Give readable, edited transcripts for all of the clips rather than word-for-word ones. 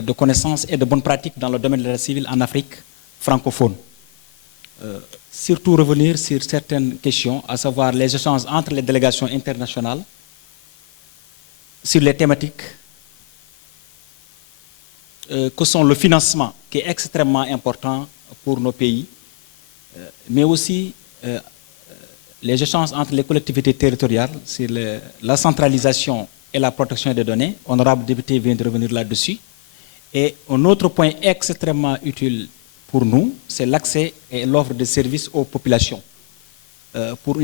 de connaissances et de bonnes pratiques dans le domaine de l'état civil en Afrique francophone. Surtout revenir sur certaines questions, à savoir les échanges entre les délégations internationales, sur les thématiques que sont le financement, qui est extrêmement important pour nos pays, mais aussi les échanges entre les collectivités territoriales sur la centralisation et la protection des données. Honorable député vient de revenir là-dessus. Et un autre point extrêmement utile pour nous, c'est l'accès et l'offre de services aux populations pour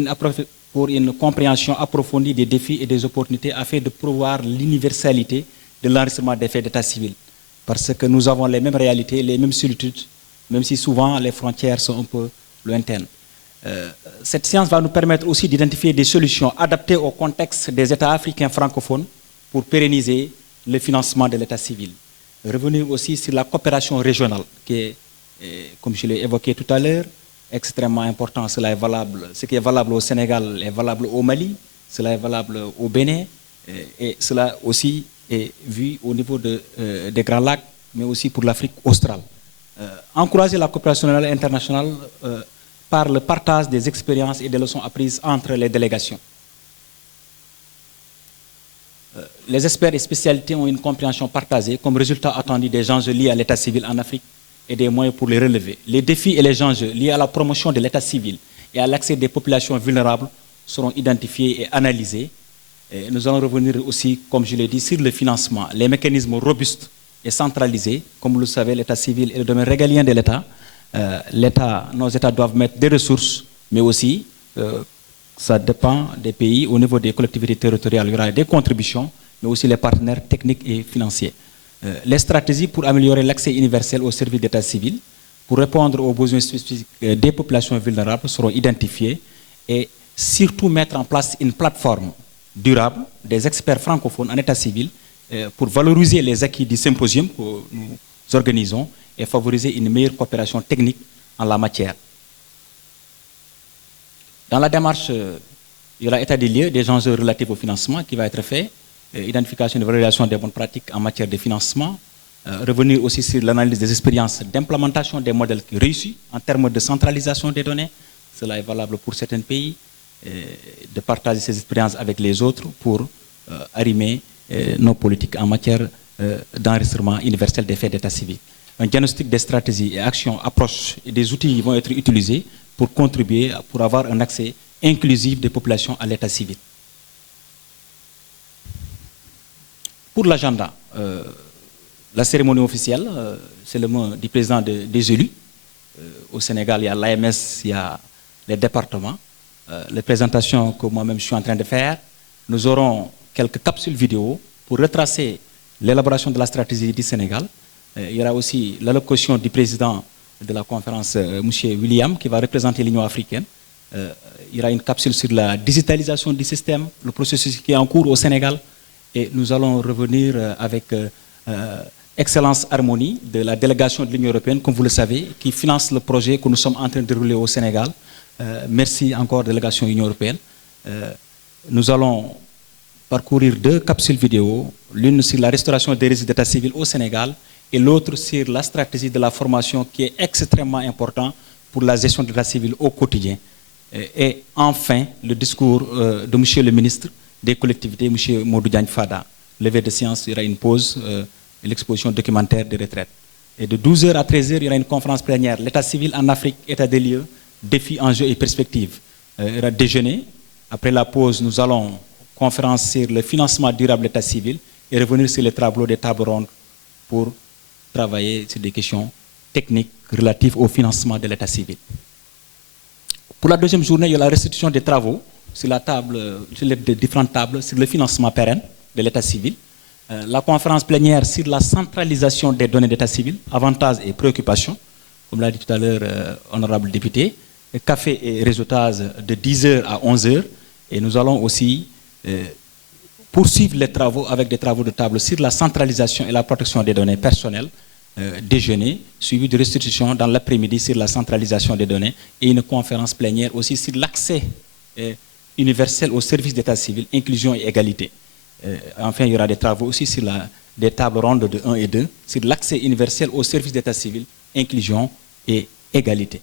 une compréhension approfondie des défis et des opportunités afin de promouvoir l'universalité de l'enregistrement des faits d'état civil. Parce que nous avons les mêmes réalités, les mêmes solitudes, même si souvent les frontières sont un peu lointaines. Cette séance va nous permettre aussi d'identifier des solutions adaptées au contexte des États africains francophones pour pérenniser le financement de l'état civil. Revenir aussi sur la coopération régionale, qui est, comme je l'ai évoqué tout à l'heure, extrêmement important. Cela est valable, ce qui est valable au Sénégal est valable au Mali, cela est valable au Bénin, et cela aussi est vu au niveau des Grands Lacs, mais aussi pour l'Afrique australe. Encourager la coopération internationale par le partage des expériences et des leçons apprises entre les délégations. Les experts et spécialités ont une compréhension partagée comme résultat attendu des enjeux liés à l'état civil en Afrique et des moyens pour les relever. Les défis et les enjeux liés à la promotion de l'état civil et à l'accès des populations vulnérables seront identifiés et analysés. Et nous allons revenir aussi, comme je l'ai dit, sur le financement, les mécanismes robustes et centralisés. Comme vous le savez, l'état civil est le domaine régalien de l'État. Nos États doivent mettre des ressources, mais aussi, ça dépend des pays, au niveau des collectivités territoriales, il y aura des contributions, mais aussi les partenaires techniques et financiers. Les stratégies pour améliorer l'accès universel aux services d'état civil, pour répondre aux besoins spécifiques des populations vulnérables seront identifiées et surtout mettre en place une plateforme durable des experts francophones en état civil pour valoriser les acquis du symposium que nous organisons et favoriser une meilleure coopération technique en la matière. Dans la démarche, il y aura état des lieux des enjeux relatifs au financement qui va être fait, identification et valorisation des bonnes pratiques en matière de financement, revenir aussi sur l'analyse des expériences d'implémentation des modèles réussis en termes de centralisation des données, cela est valable pour certains pays, de partager ces expériences avec les autres pour arrimer nos politiques en matière d'enregistrement universel des faits d'état civil. Un diagnostic des stratégies et actions, approches et des outils vont être utilisés pour contribuer, pour avoir un accès inclusif des populations à l'état civil. Pour l'agenda, la cérémonie officielle, c'est le mot du président des élus. Au Sénégal, il y a l'AMS, il y a les départements. Les présentations que moi-même je suis en train de faire, nous aurons quelques capsules vidéo pour retracer l'élaboration de la stratégie du Sénégal. Il y aura aussi l'allocution du président de la conférence, M. William, qui va représenter l'Union africaine. Il y aura une capsule sur la digitalisation du système, le processus qui est en cours au Sénégal. Et nous allons revenir avec Excellence Harmonie de la délégation de l'Union européenne, comme vous le savez, qui finance le projet que nous sommes en train de dérouler au Sénégal. Merci encore, délégation Union européenne. Nous allons parcourir 2 capsules vidéo, l'une sur la restauration des résidus d'état civil au Sénégal et l'autre sur la stratégie de la formation qui est extrêmement important pour la gestion de l'état civil au quotidien. Et enfin, le discours de M. le ministre des collectivités, M. Modou Diagne Fada. Levé de séance, il y aura une pause et l'exposition documentaire de retraite. Et de 12h à 13h, il y aura une conférence plénière, l'état civil en Afrique, état des lieux, défis, enjeux et perspectives. Il y aura déjeuner. Après la pause, nous allons conférence sur le financement durable de l'état civil et revenir sur les tableaux des tables rondes pour travailler sur des questions techniques relatives au financement de l'état civil. Pour la deuxième journée, il y a la restitution des travaux sur la table, sur les différentes tables, sur le financement pérenne de l'état civil. La conférence plénière sur la centralisation des données d'état civil, avantages et préoccupations, comme l'a dit tout à l'heure, honorable député. Café et réseautage de 10h à 11h. Et nous allons aussi poursuivre les travaux avec des travaux de table sur la centralisation et la protection des données personnelles, déjeuner, suivi de restitution dans l'après-midi sur la centralisation des données et une conférence plénière aussi sur l'accès universel aux services d'état civil, inclusion et égalité. Enfin, il y aura des travaux aussi sur des tables rondes de 1 et 2 sur l'accès universel aux services d'état civil, inclusion et égalité.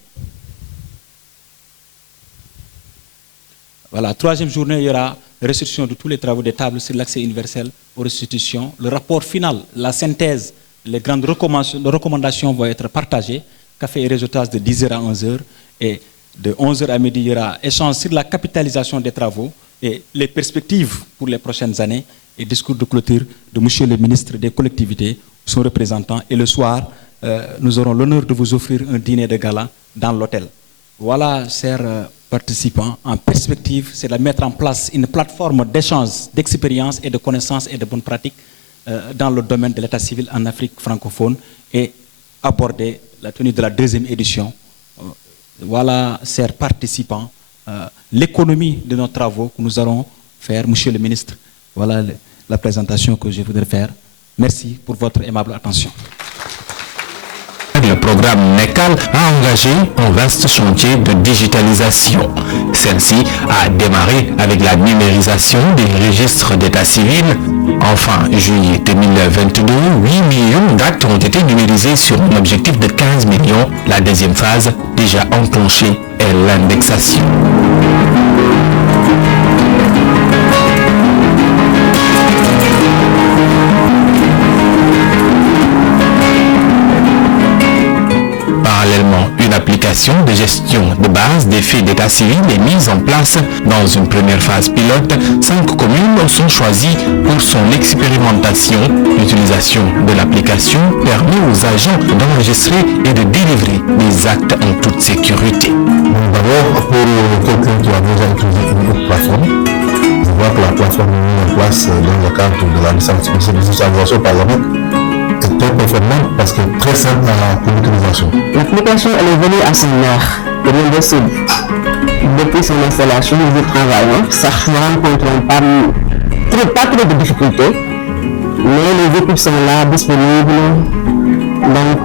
Voilà, troisième journée, il y aura restitution de tous les travaux des tables sur l'accès universel aux restitutions. Le rapport final, la synthèse, les grandes recommandations vont être partagées. Café et réseautage de 10h à 11h. Et de 11h à midi, il y aura échange sur la capitalisation des travaux et les perspectives pour les prochaines années et discours de clôture de M. le ministre des collectivités, son représentant. Et le soir, nous aurons l'honneur de vous offrir un dîner de gala dans l'hôtel. Voilà, chers participants, en perspective, c'est de mettre en place une plateforme d'échange, d'expérience et de connaissances et de bonnes pratiques dans le domaine de l'état civil en Afrique francophone et aborder la tenue de la deuxième édition. Voilà, chers participants, l'économie de nos travaux que nous allons faire, Monsieur le ministre. Voilà la présentation que je voudrais faire. Merci pour votre aimable attention. Le programme NECAL a engagé un vaste chantier de digitalisation. Celle-ci a démarré avec la numérisation des registres d'état civil. Enfin, juillet 2022, 8 millions d'actes ont été numérisés sur un objectif de 15 millions. La deuxième phase, déjà enclenchée, est l'indexation. Parallèlement, une application de gestion de base des faits d'état civil est mise en place. Dans une première phase pilote, 5 communes sont choisies pour son expérimentation. L'utilisation de l'application permet aux agents d'enregistrer et de délivrer des actes en toute sécurité. D'abord, pour quelqu'un qui a déjà utilisé une autre plateforme, je vois que la plateforme est mise en place dans le cadre de la digitalisation par la banque. C'est très performant parce que très simple pour l'utilisation. L'application elle est venue à son heure, rien de sud. Depuis son installation, nous y travaillons. Ça ne rencontre pas trop de difficultés, mais les équipes sont là, disponibles. Donc,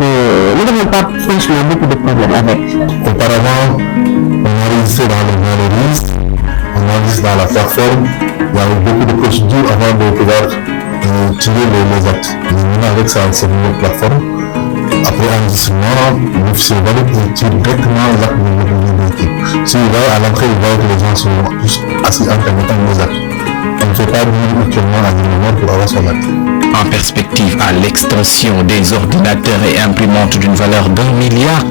nous n'avons pas franchement beaucoup de problèmes avec. Auparavant, on enregistrait dans le registre, on enregistre dans la plateforme. Il y avait beaucoup de procédures avant de pouvoir tirer les actes. Maintenant, avec ça, c'est une plateforme. Après enregistrement, l'officier valide tire directement les actes de l'équipe. S'il va à l'entrée, il voit que les gens sont juste assis en permettant les actes. On ne fait pas venir actuellement à l'événement pour avoir son acte. En perspective à l'extension des ordinateurs et imprimantes d'une valeur d'1,3 milliard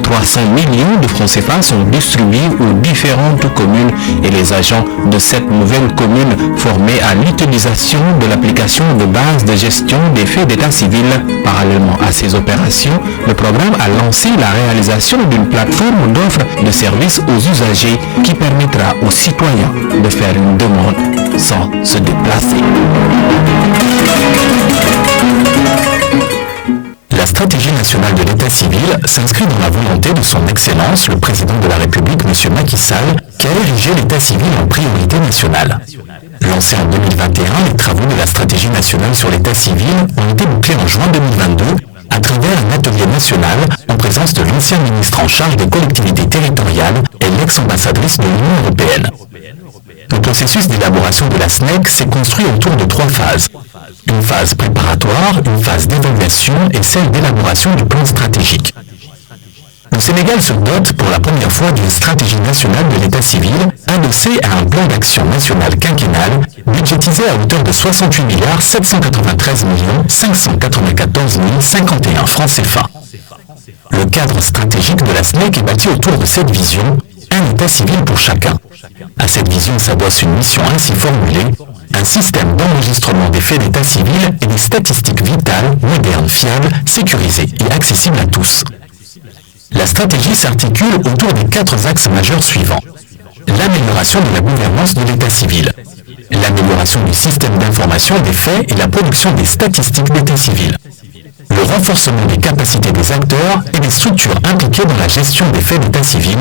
de francs CFA sont distribués aux différentes communes et les agents de cette nouvelle commune formés à l'utilisation de l'application de base de gestion des faits d'état civil. Parallèlement à ces opérations, le programme a lancé la réalisation d'une plateforme d'offres de services aux usagers qui permettra aux citoyens de faire une demande sans se déplacer. La stratégie nationale de l'état civil s'inscrit dans la volonté de son Excellence, le président de la République, M. Macky Sall, qui a érigé l'état civil en priorité nationale. Lancés en 2021, les travaux de la stratégie nationale sur l'état civil ont été bouclés en juin 2022 à travers un atelier national en présence de l'ancien ministre en charge des collectivités territoriales et l'ex-ambassadrice de l'Union européenne. Le processus d'élaboration de la SNEC s'est construit autour de 3 phases. Une phase préparatoire, une phase d'évaluation et celle d'élaboration du plan stratégique. Le Sénégal se dote pour la première fois d'une stratégie nationale de l'état civil adossée à un plan d'action national quinquennal budgétisé à hauteur de 68 793 594 051 francs CFA. Le cadre stratégique de la SNEC est bâti autour de cette vision, un état civil pour chacun. À cette vision s'adosse une mission ainsi formulée, un système d'enregistrement des faits d'état civil et des statistiques vitales, modernes, fiables, sécurisées et accessibles à tous. La stratégie s'articule autour des 4 axes majeurs suivants. L'amélioration de la gouvernance de l'état civil, l'amélioration du système d'information des faits et la production des statistiques d'état civil, le renforcement des capacités des acteurs et des structures impliquées dans la gestion des faits d'état civil,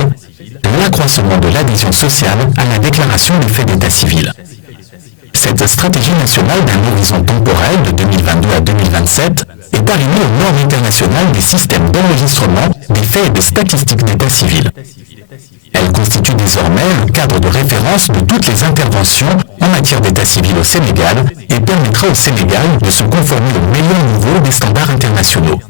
l'accroissement de l'adhésion sociale à la déclaration des faits d'état civil. Cette stratégie nationale d'un horizon temporel de 2022 à 2027 est arrivée aux normes internationales des systèmes d'enregistrement des faits et des statistiques d'état civil. Elle constitue désormais le cadre de référence de toutes les interventions en matière d'état civil au Sénégal et permettra au Sénégal de se conformer au meilleur niveau des standards internationaux.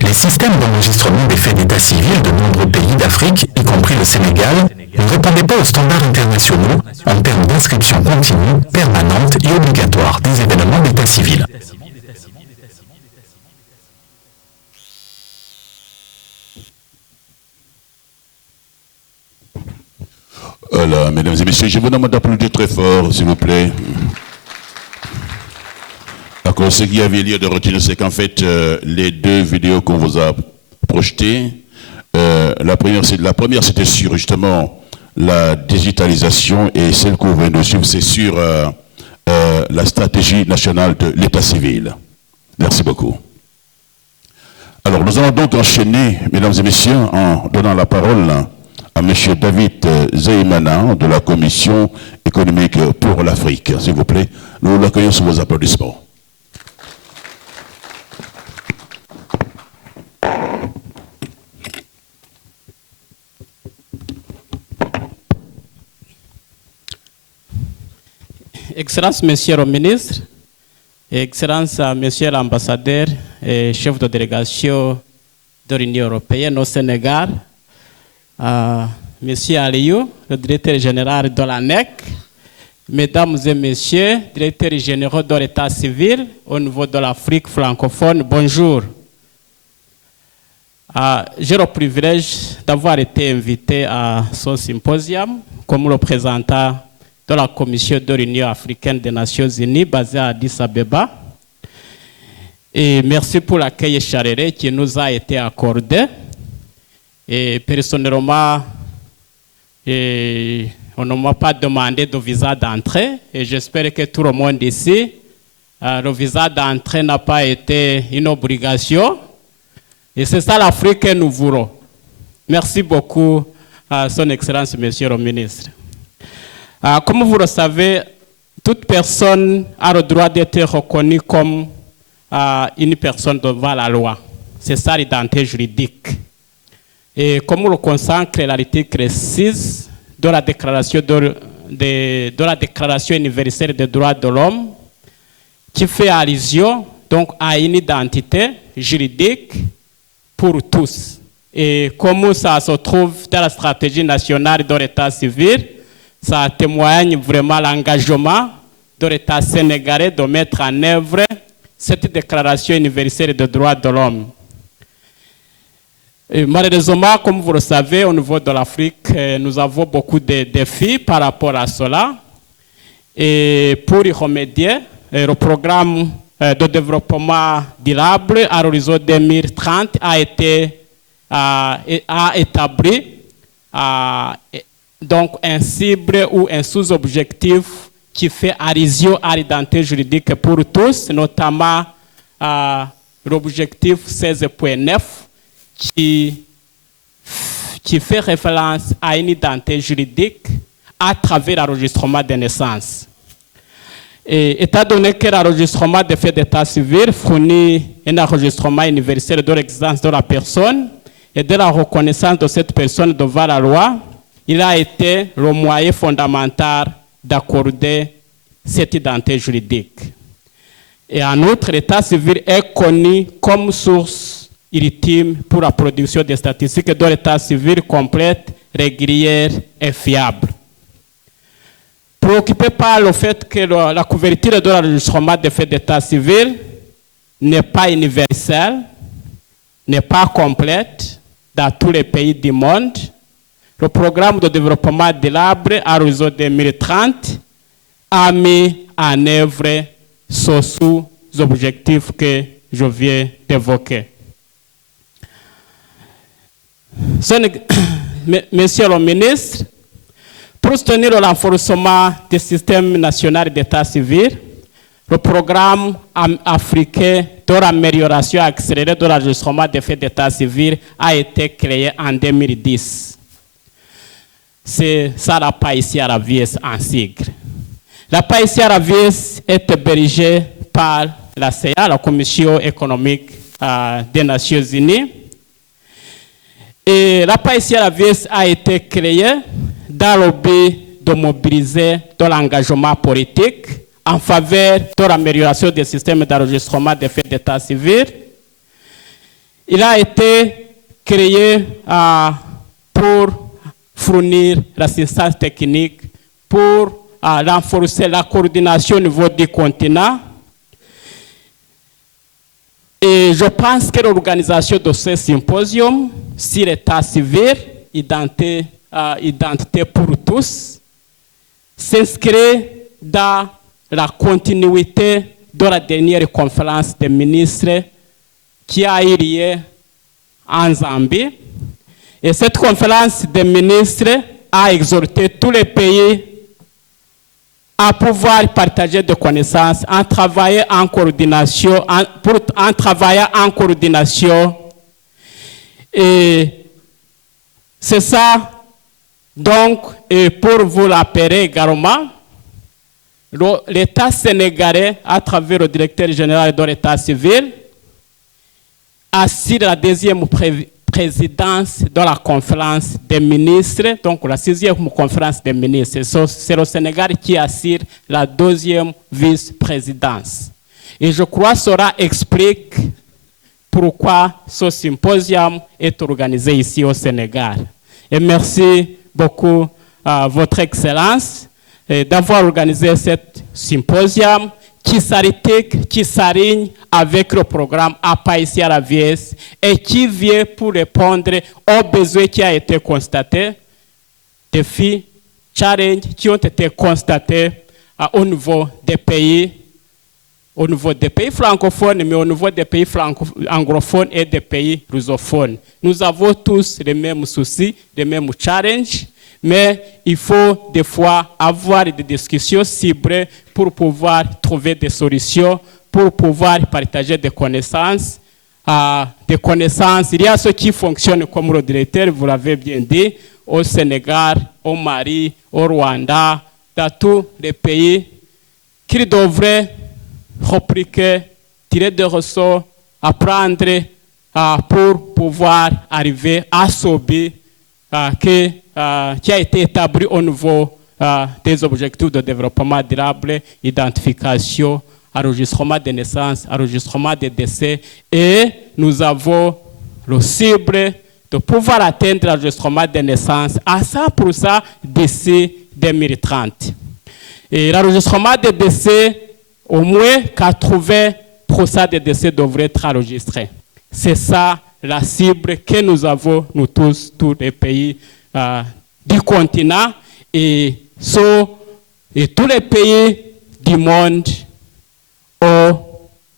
Les systèmes d'enregistrement des faits d'état civil de nombreux pays d'Afrique, y compris le Sénégal, ne répondaient pas aux standards internationaux en termes d'inscription continue, permanente et obligatoire des événements d'état civil. Voilà, mesdames et messieurs, je vous demande d'applaudir très fort, s'il vous plaît. D'accord, ce qu'il y avait lieu de retenir, c'est qu'en fait, les deux vidéos qu'on vous a projetées, la première c'était sur justement la digitalisation et celle qu'on vient de suivre, c'est sur la stratégie nationale de l'état civil. Merci beaucoup. Alors, nous allons donc enchaîner, mesdames et messieurs, en donnant la parole à M. David Zeimana de la Commission économique pour l'Afrique. S'il vous plaît, nous l'accueillons sous vos applaudissements. Excellences, Monsieur le ministre, Excellences, Monsieur l'ambassadeur et chef de délégation de l'Union européenne au Sénégal, Monsieur Aliou, le directeur général de l'ANEC, Mesdames et Messieurs, directeurs généraux de l'État civil au niveau de l'Afrique francophone, bonjour. J'ai le privilège d'avoir été invité à ce symposium comme représentant de la Commission de l'Union africaine des Nations Unies basée à Addis Abeba. Et merci pour l'accueil chaleureux qui nous a été accordé. Et personnellement, on ne m'a pas demandé de visa d'entrée et j'espère que tout le monde ici, le visa d'entrée n'a pas été une obligation. Et c'est ça l'Afrique que nous voulons. Merci beaucoup à Son Excellence, Monsieur le Ministre. Comme vous le savez, toute personne a le droit d'être reconnue comme une personne devant la loi. C'est ça l'identité juridique. Et comme le consacre l'article 6 de la Déclaration, de la Déclaration universelle des droits de l'homme, qui fait allusion donc, à une identité juridique pour tous. Et comme ça se trouve dans la stratégie nationale de l'État civil, ça témoigne vraiment l'engagement de l'État sénégalais de mettre en œuvre cette Déclaration universelle des droits de l'homme. Malheureusement, comme vous le savez, au niveau de l'Afrique, nous avons beaucoup de défis par rapport à cela. Et pour y remédier, le programme de développement durable à l'horizon 2030 a établi donc un cible ou un sous-objectif qui fait allusion à l'identité juridique pour tous, notamment l'objectif 16.9 qui fait référence à une identité juridique à travers l'enregistrement des naissances. Et étant donné que l'enregistrement des faits d'état civil fournit un enregistrement universel de l'existence de la personne et de la reconnaissance de cette personne devant la loi, il a été le moyen fondamental d'accorder cette identité juridique. Et en outre, l'état civil est connu comme source ultime pour la production des statistiques de l'état civil complète, régulière et fiable. Préoccupé par le fait que la couverture de l'enregistrement des faits d'état civil n'est pas universelle, n'est pas complète dans tous les pays du monde, le programme de développement durable à l'horizon 2030 a mis en œuvre ce sous-objectif que je viens d'évoquer. Monsieur le ministre, pour soutenir le renforcement du système national d'état civil, le programme africain de l'amélioration accélérée de l'enregistrement des faits d'état civil a été créé en 2010. C'est ça la PAICI-ARAVIES en sigle. La PAICI-ARAVIES est hébergée par la CEA, la Commission économique des Nations Unies. Et la PAICI à la VS a été créée dans le but de mobiliser de l'engagement politique en faveur de l'amélioration des systèmes d'enregistrement des faits d'état civil. Il a été créé pour fournir l'assistance technique, pour renforcer la coordination au niveau du continent. Et je pense que l'organisation de ce symposium sur l'état civil, identité pour tous, s'inscrit dans la continuité de la dernière conférence des ministres qui a eu lieu en Zambie. Et cette conférence des ministres a exhorté tous les pays à pouvoir partager des connaissances, en travaillant en coordination, en travaillant en coordination. Et c'est ça, donc, et pour vous rappeler également, l'État sénégalais, à travers le directeur général de l'État civil, assure la deuxième présidence de la conférence des ministres, donc la 6e conférence des ministres. C'est le Sénégal qui assure la 2e vice-présidence. Et je crois que cela explique pourquoi ce symposium est organisé ici au Sénégal. Et merci beaucoup à Votre Excellence d'avoir organisé ce symposium qui s'aligne avec le programme APAICI à la VS et qui vient pour répondre aux besoins qui ont été constatés, défis, challenges qui ont été constatés au niveau des pays francophones, mais au niveau des pays anglophones et des pays rusophones. Nous avons tous les mêmes soucis, les mêmes challenges, mais il faut des fois avoir des discussions ciblées pour pouvoir trouver des solutions, pour pouvoir partager des connaissances. Il y a ce qui fonctionne comme le directeur, vous l'avez bien dit, au Sénégal, au Mali, au Rwanda, dans tous les pays qui devraient repliquer, tirer des ressorts, apprendre pour pouvoir arriver à sauver qui a été établi au niveau des objectifs de développement durable, identification, enregistrement des naissances, enregistrement des décès, et nous avons le cible de pouvoir atteindre l'enregistrement des naissances à 100% d'ici 2030. Et l'enregistrement des décès, au moins 80% des décès devraient être enregistrés. C'est ça la cible que nous avons, nous tous les pays du continent, et tous les pays du monde ont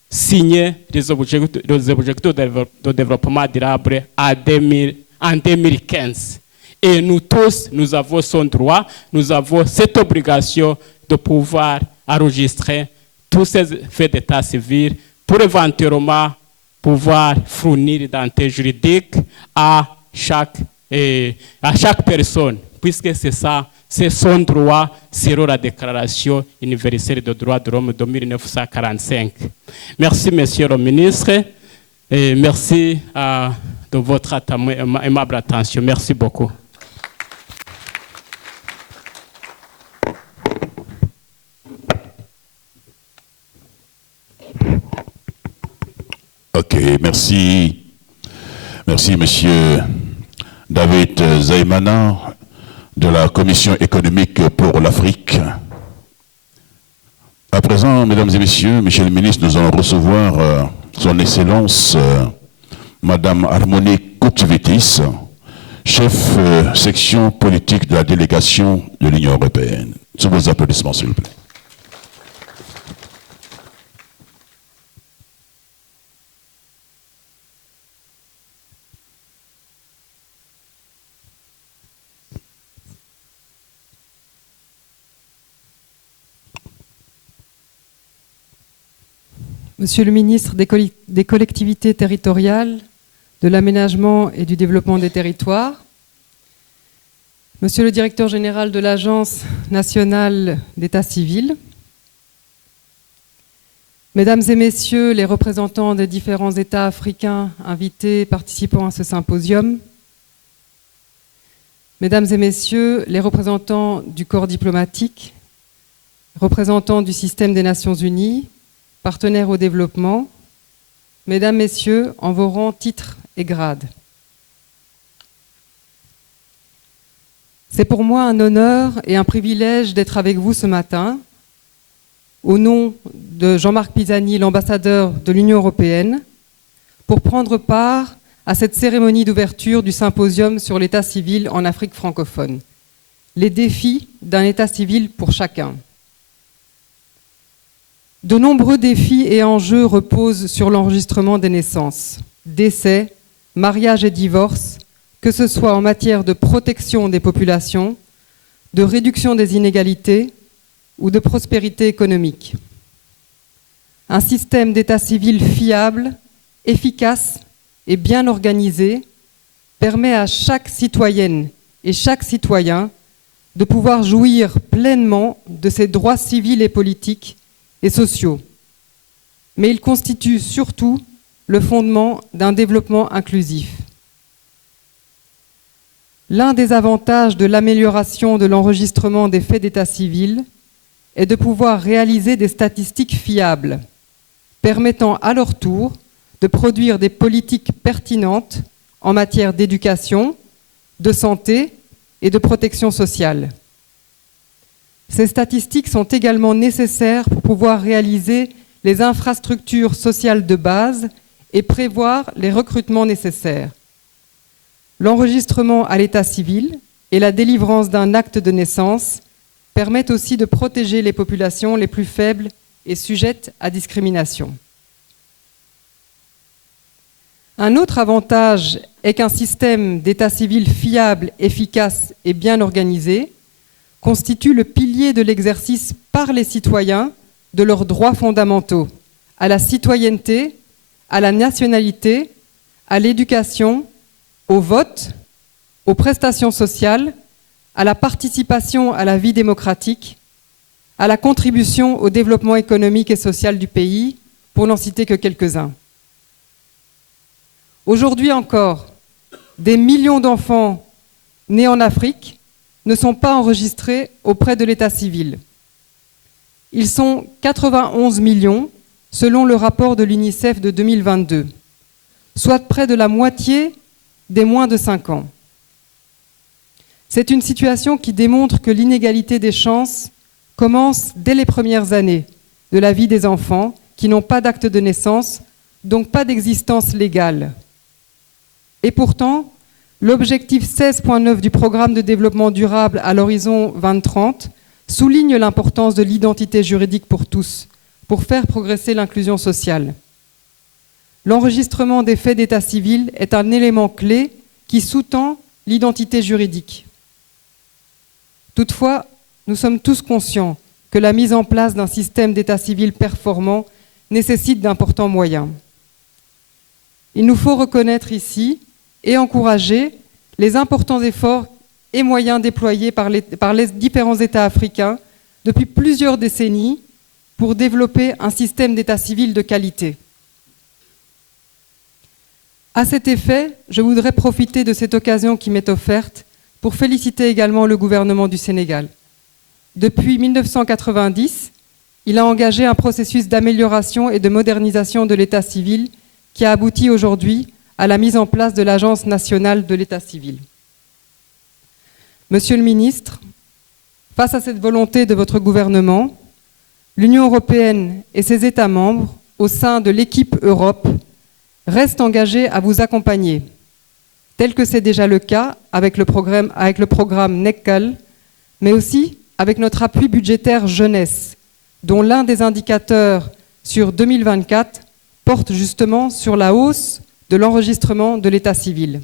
signé des objectifs de développement durable en 2015. Et nous tous, nous avons son droit, nous avons cette obligation de pouvoir enregistrer tous ces faits d'état civil pour éventuellement pouvoir fournir l'identité juridique à chaque personne, puisque c'est ça, c'est son droit selon la Déclaration universelle des droits de l'homme de 1945. Merci, Monsieur le ministre, et merci de votre aimable attention. Merci beaucoup. Ok, merci. Merci, Monsieur David Zaimana de la Commission économique pour l'Afrique. À présent, mesdames et messieurs, monsieur le ministre, nous allons recevoir son Excellence Madame Harmonie Koutouvitis, chef section politique de la délégation de l'Union européenne. Sous vos applaudissements, s'il vous plaît. Monsieur le ministre des collectivités territoriales, de l'aménagement et du développement des territoires, Monsieur le directeur général de l'Agence nationale d'état civil, Mesdames et Messieurs les représentants des différents États africains invités participant à ce symposium, Mesdames et Messieurs, les représentants du corps diplomatique, représentants du système des Nations Unies, partenaires au développement, Mesdames, Messieurs, en vos rangs, titres et grades. C'est pour moi un honneur et un privilège d'être avec vous ce matin, au nom de Jean-Marc Pisani, l'ambassadeur de l'Union européenne, pour prendre part à cette cérémonie d'ouverture du symposium sur l'état civil en Afrique francophone. Les défis d'un état civil pour chacun. De nombreux défis et enjeux reposent sur l'enregistrement des naissances, décès, mariage et divorce, que ce soit en matière de protection des populations, de réduction des inégalités ou de prospérité économique. Un système d'état civil fiable, efficace et bien organisé permet à chaque citoyenne et chaque citoyen de pouvoir jouir pleinement de ses droits civils et politiques et sociaux. Mais il constitue surtout le fondement d'un développement inclusif. L'un des avantages de l'amélioration de l'enregistrement des faits d'état civil est de pouvoir réaliser des statistiques fiables, permettant à leur tour de produire des politiques pertinentes en matière d'éducation, de santé et de protection sociale. Ces statistiques sont également nécessaires pour pouvoir réaliser les infrastructures sociales de base et prévoir les recrutements nécessaires. L'enregistrement à l'état civil et la délivrance d'un acte de naissance permettent aussi de protéger les populations les plus faibles et sujettes à discrimination. Un autre avantage est qu'un système d'état civil fiable, efficace et bien organisé constitue le pilier de l'exercice par les citoyens de leurs droits fondamentaux, à la citoyenneté, à la nationalité, à l'éducation, au vote, aux prestations sociales, à la participation à la vie démocratique, à la contribution au développement économique et social du pays, pour n'en citer que quelques-uns. Aujourd'hui encore, des millions d'enfants nés en Afrique ne sont pas enregistrés auprès de l'état civil. Ils sont 91 millions selon le rapport de l'UNICEF de 2022, soit près de la moitié des moins de 5 ans. C'est une situation qui démontre que l'inégalité des chances commence dès les premières années de la vie des enfants qui n'ont pas d'acte de naissance, donc pas d'existence légale. Et pourtant, l'objectif 16.9 du programme de développement durable à l'horizon 2030 souligne l'importance de l'identité juridique pour tous, pour faire progresser l'inclusion sociale. L'enregistrement des faits d'état civil est un élément clé qui sous-tend l'identité juridique. Toutefois, nous sommes tous conscients que la mise en place d'un système d'état civil performant nécessite d'importants moyens. Il nous faut reconnaître ici et encourager les importants efforts et moyens déployés par les différents États africains depuis plusieurs décennies pour développer un système d'état civil de qualité. À cet effet, je voudrais profiter de cette occasion qui m'est offerte pour féliciter également le gouvernement du Sénégal. Depuis 1990, il a engagé un processus d'amélioration et de modernisation de l'état civil qui a abouti aujourd'hui à la mise en place de l'Agence nationale de l'état civil. Monsieur le ministre, face à cette volonté de votre gouvernement, l'Union européenne et ses États membres, au sein de l'équipe Europe, restent engagés à vous accompagner, tel que c'est déjà le cas avec le programme NECCAL, mais aussi avec notre appui budgétaire jeunesse, dont l'un des indicateurs sur 2024 porte justement sur la hausse de l'enregistrement de l'état civil.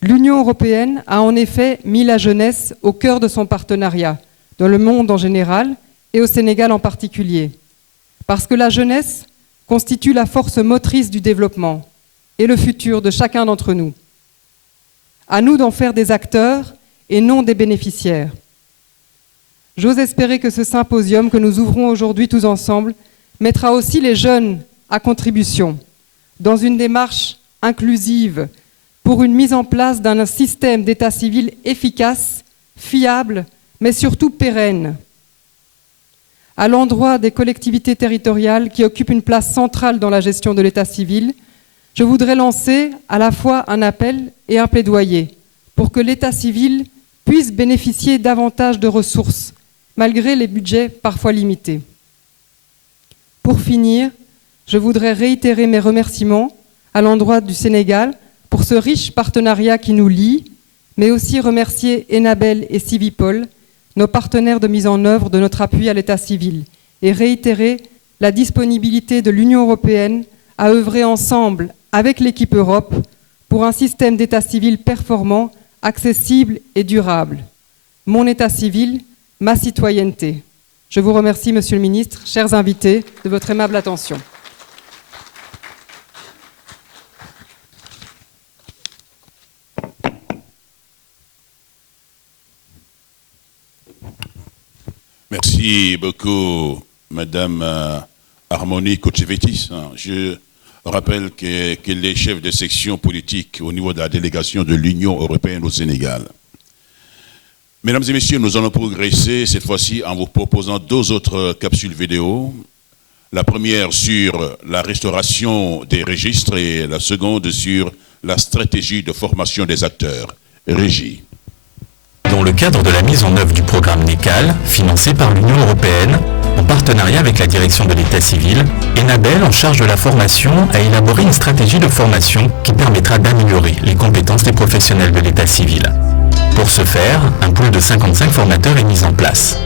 L'Union européenne a en effet mis la jeunesse au cœur de son partenariat, dans le monde en général et au Sénégal en particulier, parce que la jeunesse constitue la force motrice du développement et le futur de chacun d'entre nous. À nous d'en faire des acteurs et non des bénéficiaires. J'ose espérer que ce symposium que nous ouvrons aujourd'hui tous ensemble mettra aussi les jeunes à contribution dans une démarche inclusive pour une mise en place d'un système d'état civil efficace, fiable, mais surtout pérenne. À l'endroit des collectivités territoriales qui occupent une place centrale dans la gestion de l'état civil, je voudrais lancer à la fois un appel et un plaidoyer pour que l'état civil puisse bénéficier davantage de ressources, malgré les budgets parfois limités. Pour finir, je voudrais réitérer mes remerciements à l'endroit du Sénégal pour ce riche partenariat qui nous lie, mais aussi remercier Enabel et Civipol, nos partenaires de mise en œuvre de notre appui à l'état civil, et réitérer la disponibilité de l'Union européenne à œuvrer ensemble avec l'équipe Europe pour un système d'état civil performant, accessible et durable. Mon état civil, ma citoyenneté. Je vous remercie, Monsieur le Ministre, chers invités, de votre aimable attention. Merci beaucoup, Madame Harmonie Kotchevetis. Je rappelle qu'elle est chef de section politique au niveau de la délégation de l'Union européenne au Sénégal. Mesdames et messieurs, nous allons progresser cette fois-ci en vous proposant deux autres capsules vidéo. La première sur la restauration des registres et la seconde sur la stratégie de formation des acteurs. Régie. Dans le cadre de la mise en œuvre du programme NECAL, financé par l'Union européenne, en partenariat avec la direction de l'État civil, Enabel, en charge de la formation, a élaboré une stratégie de formation qui permettra d'améliorer les compétences des professionnels de l'État civil. Pour ce faire, un pool de 55 formateurs est mis en place.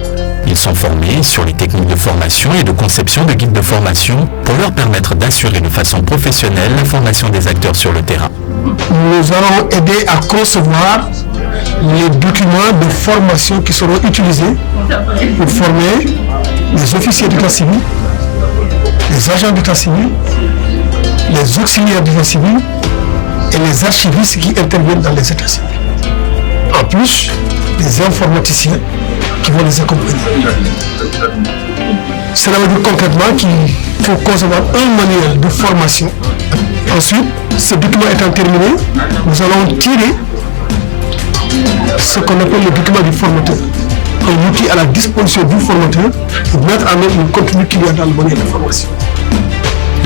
Ils sont formés sur les techniques de formation et de conception de guides de formation pour leur permettre d'assurer de façon professionnelle la formation des acteurs sur le terrain. Nous allons aider à concevoir les documents de formation qui seront utilisés pour former les officiers d'état civil, les agents d'état civil, les auxiliaires d'état civil et les archivistes qui interviennent dans les états civils. En plus, les informaticiens qui vont les accompagner. Cela veut dire concrètement qu'il faut concevoir un manuel de formation. Ensuite, ce document étant terminé, nous allons tirer ce qu'on appelle le document du formateur. Un outil à la disposition du formateur pour mettre en œuvre le contenu qu'il y a dans le manuel de formation.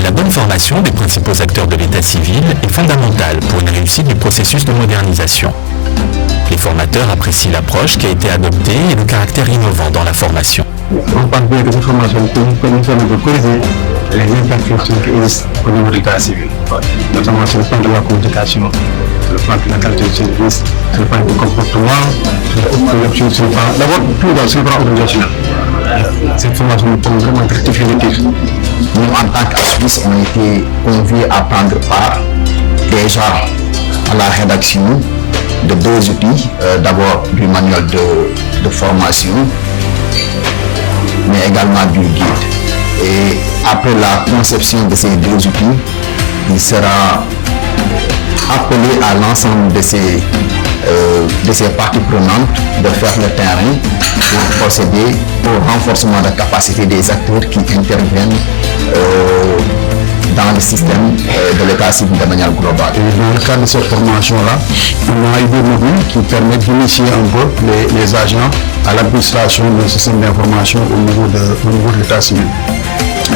La bonne formation des principaux acteurs de l'état civil est fondamentale pour une réussite du processus de modernisation. Les formateurs apprécient l'approche qui a été adoptée et le caractère innovant dans la formation. On parle bien de cette formation qui nous permet de corriger les imperfections qui existent au niveau de l'état civil, notamment sur le plan de la communication, sur le plan de la qualité du service, sur le plan du comportement, sur le plan d'abord tout sur le plan organisationnel. Cette formation nous permet vraiment d'être définitive. Nous, en tant qu'Assuisse, on a été conviés à prendre part déjà à la rédaction de deux outils, d'abord du manuel de formation, mais également du guide. Et après la conception de ces deux outils, il sera appelé à l'ensemble de ces parties prenantes de faire le terrain pour procéder au renforcement de la capacité des acteurs qui interviennent dans le système de l'état civil de manière globale. Et dans le cadre de cette formation-là, on a eu des modules qui permettent d'initier un peu les agents à l'administration d'un système d'information au niveau de l'état civil.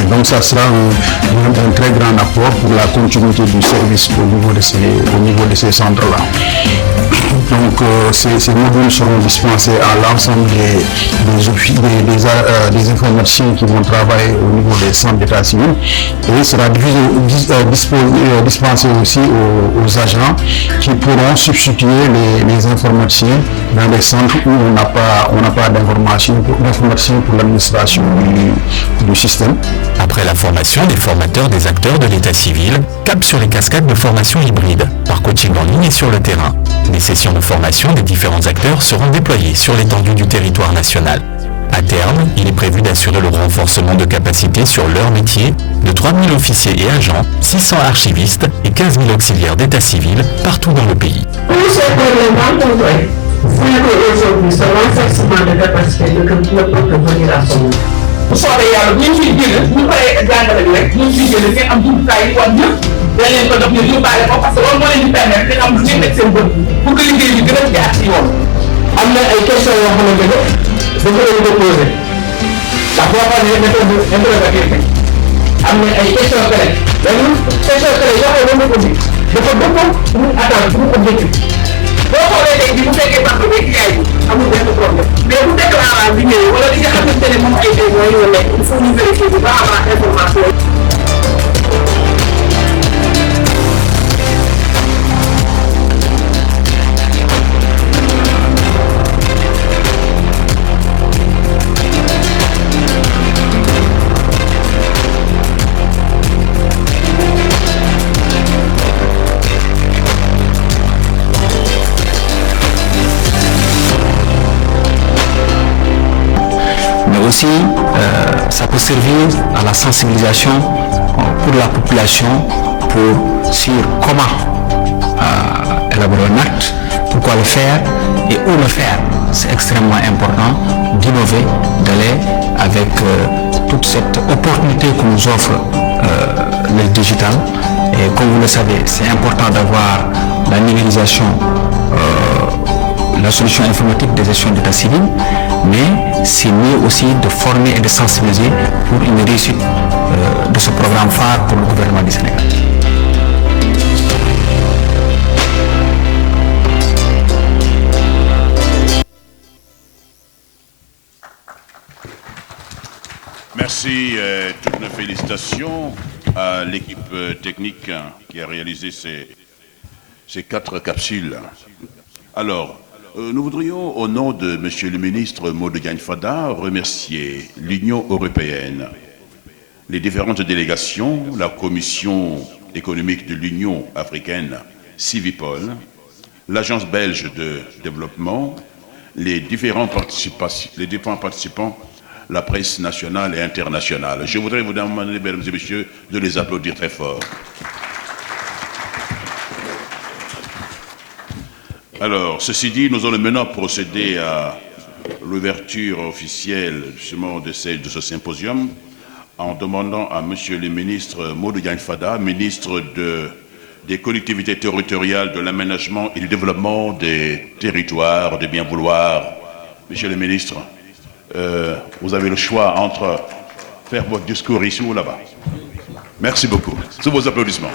Et donc ça sera un très grand apport pour la continuité du service au niveau de ces centres-là. Donc ces modules seront dispensés à l'ensemble des informaticiens qui vont travailler au niveau des centres d'état civil et sera dispensé aussi aux agents qui pourront substituer les informaticiens dans les centres où on n'a pas d'informaticien pour l'administration du système. Après la formation des formateurs des acteurs de l'état civil, cap sur les cascades de formation hybride, par coaching en ligne et sur le terrain. Des sessions de formation des différents acteurs seront déployées sur l'étendue du territoire national. À terme, il est prévu d'assurer le renforcement de capacités sur leur métier de 3000 officiers et agents, 600 archivistes et 15 000 auxiliaires d'état civil partout dans le pays. Aujourd'hui, ce renforcement de capacité de venir à son bu soobee yàlla bu ñu ciy jëlee bu ñu paree jàngale bi rek ñu ciy jëlee ngeen am jumtukaay yi war ñëpp dañ leen ko jox ñu yóbbaale ko parce que loolu moo leen di permettre dañ am lu ngeen teg seen bët pour que liggéey bi gën a jaar ci yoon. am na ay questions yoo xamante ne dafa leen ko posé ndax boo xoolee méthode interrogative bi am na ay questions clés léegi questions clés yoo xam ne moom la ko ji dafa dëppoo suñu attente suñu objectif boo xoolee tey bi bu fekkee sax ba léegi yaay bi amul benn problème mais bu déclarant bi ñëwee wala li nga xamante ne moom ay témoins yoo nekk il faut ñu vérifier bu baax a baax information yi. Aussi, ça peut servir à la sensibilisation pour la population sur comment élaborer un acte, pourquoi le faire et où le faire. C'est extrêmement important d'innover, d'aller avec toute cette opportunité que nous offre le digital. Et comme vous le savez, c'est important d'avoir la numérisation, la solution informatique des gestions d'état civil, mais c'est mieux aussi de former et de sensibiliser pour une réussite de ce programme phare pour le gouvernement du Sénégal. Merci, toutes nos félicitations à l'équipe technique qui a réalisé ces 4 capsules. Alors, nous voudrions, au nom de M. le ministre Modou Diagne Fada, remercier l'Union européenne, les différentes délégations, la Commission économique de l'Union africaine, Civipol, l'Agence belge de développement, les différents participants, la presse nationale et internationale. Je voudrais vous demander, mesdames et messieurs, de les applaudir très fort. Alors, ceci dit, nous allons maintenant procéder à l'ouverture officielle justement de ce symposium en demandant à Monsieur le ministre Modou Diagne Fada, ministre des collectivités territoriales, de l'aménagement et du développement des territoires, de bien vouloir. Monsieur le ministre, vous avez le choix entre faire votre discours ici ou là-bas. Merci beaucoup. Sous vos applaudissements.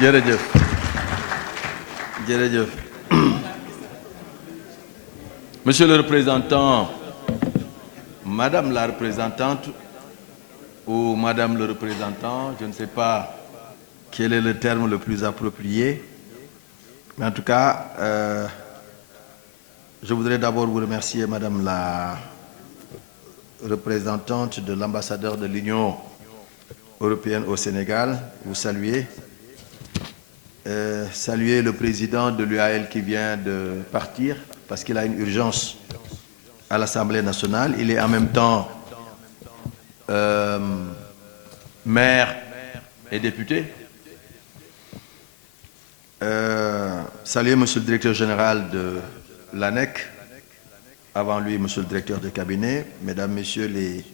jërëjëf jërëjëf Monsieur le représentant, Madame la représentante ou Madame le représentant, je ne sais pas quel est le terme le plus approprié, mais en tout cas, je voudrais d'abord vous remercier, Madame la représentante de l'ambassadeur de l'Union européenne au Sénégal, vous saluer. Saluer le président de l'UAL qui vient de partir parce qu'il a une urgence à l'Assemblée nationale. Il est en même temps maire et député. Saluer Monsieur le directeur général de l'ANEC, avant lui Monsieur le directeur de cabinet, Mesdames, Messieurs les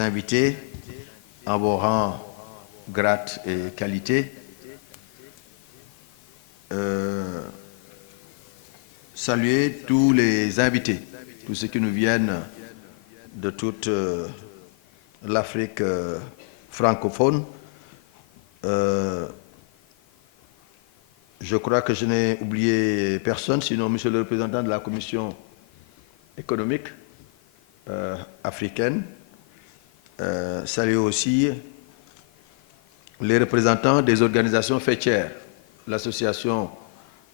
invités, en vos rangs, grades et qualités. Saluer tous les invités, tous ceux qui nous viennent de toute l'Afrique francophone. Je crois que je n'ai oublié personne, sinon Monsieur le représentant de la Commission économique africaine. Saluer aussi les représentants des organisations faîtières, l'Association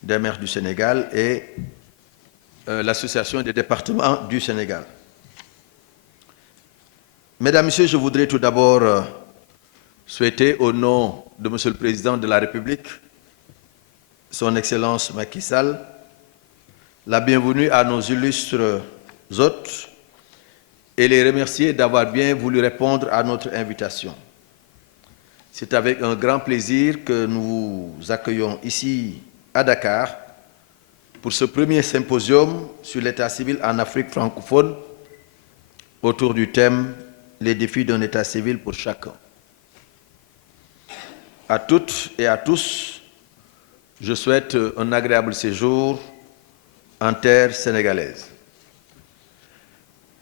des maires du Sénégal et l'Association des départements du Sénégal. Mesdames, Messieurs, je voudrais tout d'abord souhaiter au nom de Monsieur le Président de la République, Son Excellence Macky Sall, la bienvenue à nos illustres hôtes et les remercier d'avoir bien voulu répondre à notre invitation. C'est avec un grand plaisir que nous vous accueillons ici à Dakar pour ce premier symposium sur l'état civil en Afrique francophone autour du thème « Les défis d'un état civil pour chacun ». À toutes et à tous, je souhaite un agréable séjour en terre sénégalaise.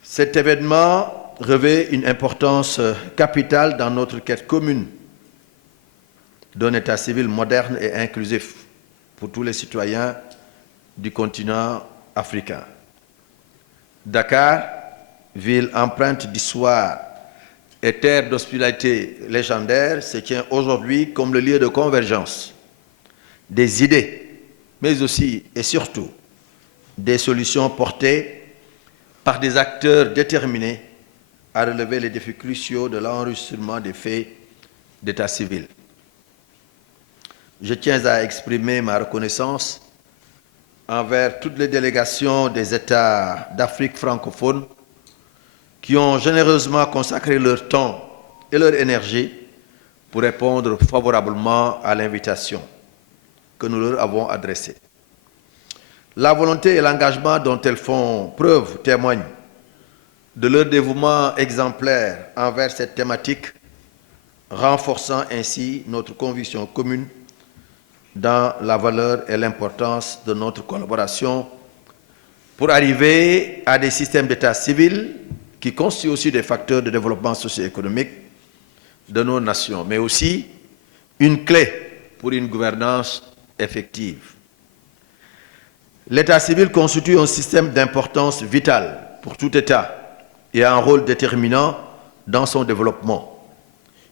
Cet événement revêt une importance capitale dans notre quête commune d'un état civil moderne et inclusif pour tous les citoyens du continent africain. Dakar, ville empreinte d'histoire et terre d'hospitalité légendaire, se tient aujourd'hui comme le lieu de convergence des idées, mais aussi et surtout des solutions portées par des acteurs déterminés à relever les défis cruciaux de l'enregistrement des faits d'état civil. Je tiens à exprimer ma reconnaissance envers toutes les délégations des États d'Afrique francophone qui ont généreusement consacré leur temps et leur énergie pour répondre favorablement à l'invitation que nous leur avons adressée. La volonté et l'engagement dont elles font preuve témoignent de leur dévouement exemplaire envers cette thématique, renforçant ainsi notre conviction commune dans la valeur et l'importance de notre collaboration pour arriver à des systèmes d'état civil qui constituent aussi des facteurs de développement socio-économique de nos nations, mais aussi une clé pour une gouvernance effective. L'état civil constitue un système d'importance vitale pour tout État et a un rôle déterminant dans son développement.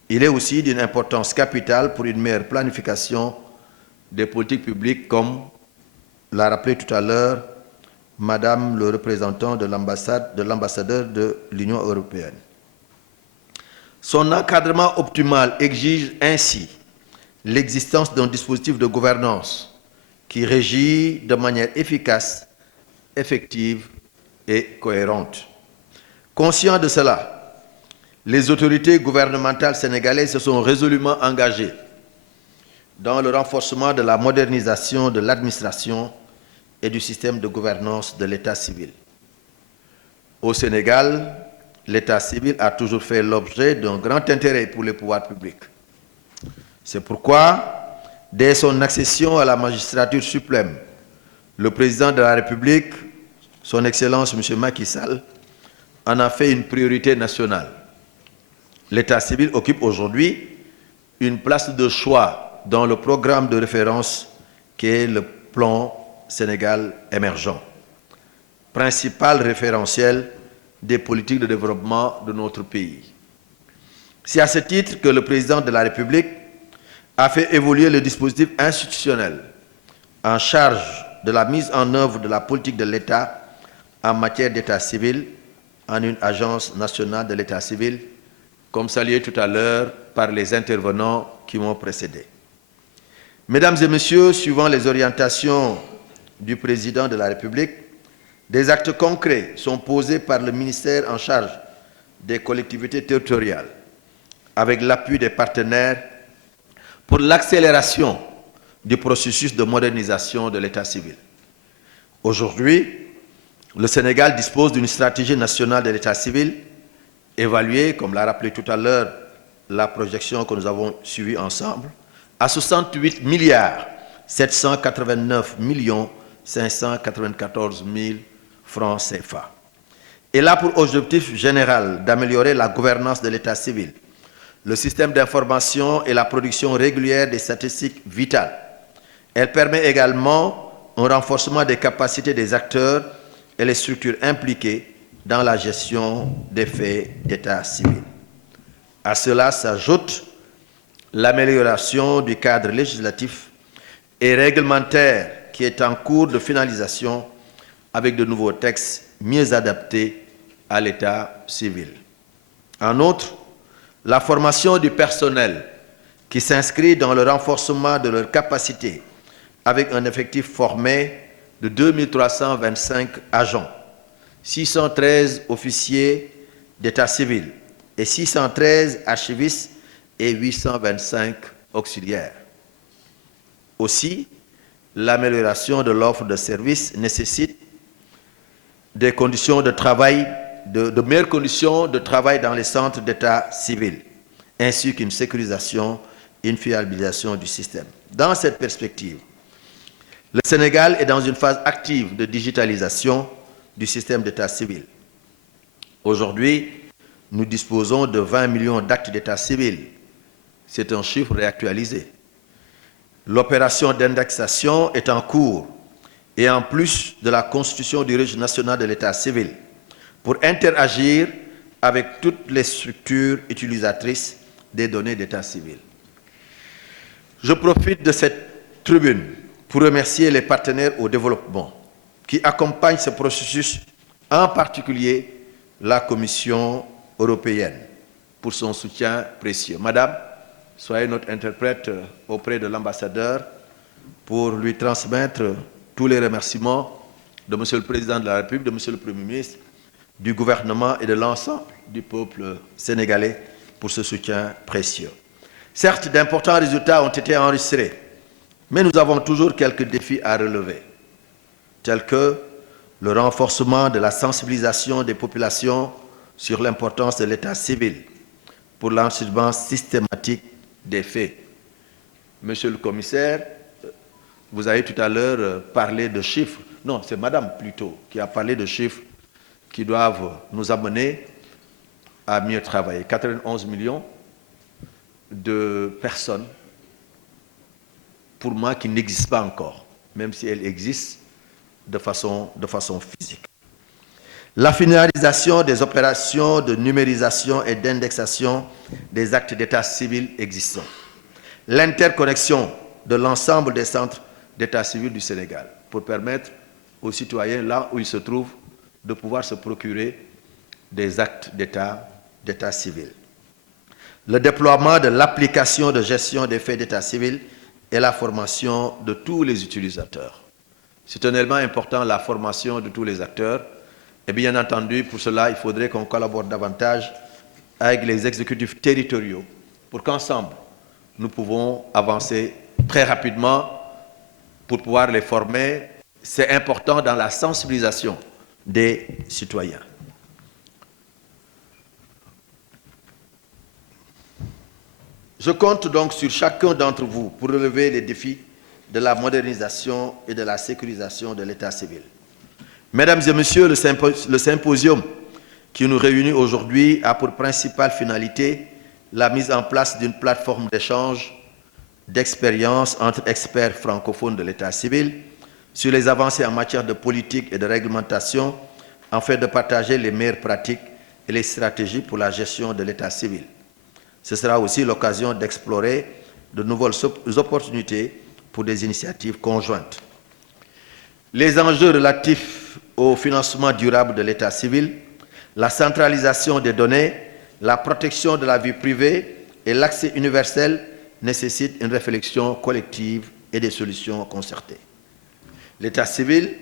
Il est aussi d'une importance capitale pour une meilleure planification des politiques publiques, comme l'a rappelé tout à l'heure Madame le représentant de l'ambassadeur de l'Union européenne. Son encadrement optimal exige ainsi l'existence d'un dispositif de gouvernance qui régit de manière efficace, effective et cohérente. Conscient de cela, les autorités gouvernementales sénégalaises se sont résolument engagées dans le renforcement de la modernisation de l'administration et du système de gouvernance de l'état civil. Au Sénégal, l'état civil a toujours fait l'objet d'un grand intérêt pour les pouvoirs publics. C'est pourquoi, dès son accession à la magistrature suprême, le président de la République, son Excellence M. Macky Sall, en a fait une priorité nationale. L'état civil occupe aujourd'hui une place de choix dans le programme de référence qui est le plan Sénégal émergent, principal référentiel des politiques de développement de notre pays. C'est à ce titre que le président de la République a fait évoluer le dispositif institutionnel en charge de la mise en œuvre de la politique de l'État en matière d'état civil en une agence nationale de l'état civil, comme salué tout à l'heure par les intervenants qui m'ont précédé. Mesdames et messieurs, suivant les orientations du président de la République, des actes concrets sont posés par le ministère en charge des collectivités territoriales, avec l'appui des partenaires, pour l'accélération du processus de modernisation de l'état civil. Aujourd'hui, le Sénégal dispose d'une stratégie nationale de l'état civil, évaluée, comme l'a rappelé tout à l'heure la projection que nous avons suivie ensemble, à 68 milliards 789 594 000 francs CFA. Elle a pour objectif général d'améliorer la gouvernance de l'état civil, le système d'information et la production régulière des statistiques vitales. Elle permet également un renforcement des capacités des acteurs et les structures impliquées dans la gestion des faits d'état civil. À cela s'ajoute l'amélioration du cadre législatif et réglementaire qui est en cours de finalisation avec de nouveaux textes mieux adaptés à l'état civil. En outre, la formation du personnel qui s'inscrit dans le renforcement de leurs capacités avec un effectif formé de 2325 agents, 613 officiers d'état civil et 613 archivistes et 825 auxiliaires. Aussi, l'amélioration de l'offre de services nécessite des conditions de travail, de meilleures conditions de travail dans les centres d'état civil, ainsi qu'une sécurisation et une fiabilisation du système. Dans cette perspective, le Sénégal est dans une phase active de digitalisation du système d'état civil. Aujourd'hui, nous disposons de 20 millions d'actes d'état civil. C'est un chiffre réactualisé. L'opération d'indexation est en cours et en plus de la constitution du registre national de l'état civil pour interagir avec toutes les structures utilisatrices des données d'état civil. Je profite de cette tribune pour remercier les partenaires au développement qui accompagnent ce processus, en particulier la Commission européenne, pour son soutien précieux. Madame, soyez notre interprète auprès de l'ambassadeur pour lui transmettre tous les remerciements de Monsieur le Président de la République, de Monsieur le Premier ministre, du gouvernement et de l'ensemble du peuple sénégalais pour ce soutien précieux. Certes, d'importants résultats ont été enregistrés, mais nous avons toujours quelques défis à relever, tels que le renforcement de la sensibilisation des populations sur l'importance de l'état civil pour l'enseignement systématique des faits. Monsieur le commissaire, vous avez tout à l'heure parlé de chiffres. Non, c'est madame plutôt qui a parlé de chiffres qui doivent nous amener à mieux travailler. 91 millions de personnes, pour moi, qui n'existent pas encore, même si elles existent de façon physique. La finalisation des opérations de numérisation et d'indexation des actes d'état civil existants. L'interconnexion de l'ensemble des centres d'état civil du Sénégal pour permettre aux citoyens, là où ils se trouvent, de pouvoir se procurer des actes d'état civil. Le déploiement de l'application de gestion des faits d'état civil et la formation de tous les utilisateurs. C'est un élément important, la formation de tous les acteurs. Et bien entendu, pour cela, il faudrait qu'on collabore davantage avec les exécutifs territoriaux pour qu'ensemble, nous pouvons avancer très rapidement pour pouvoir les former. C'est important dans la sensibilisation des citoyens. Je compte donc sur chacun d'entre vous pour relever les défis de la modernisation et de la sécurisation de l'état civil. Mesdames et messieurs, le symposium qui nous réunit aujourd'hui a pour principale finalité la mise en place d'une plateforme d'échange d'expériences entre experts francophones de l'état civil sur les avancées en matière de politique et de réglementation afin de partager les meilleures pratiques et les stratégies pour la gestion de l'état civil. Ce sera aussi l'occasion d'explorer de nouvelles opportunités pour des initiatives conjointes. Les enjeux relatifs au financement durable de l'état civil, la centralisation des données, la protection de la vie privée et l'accès universel nécessitent une réflexion collective et des solutions concertées. L'état civil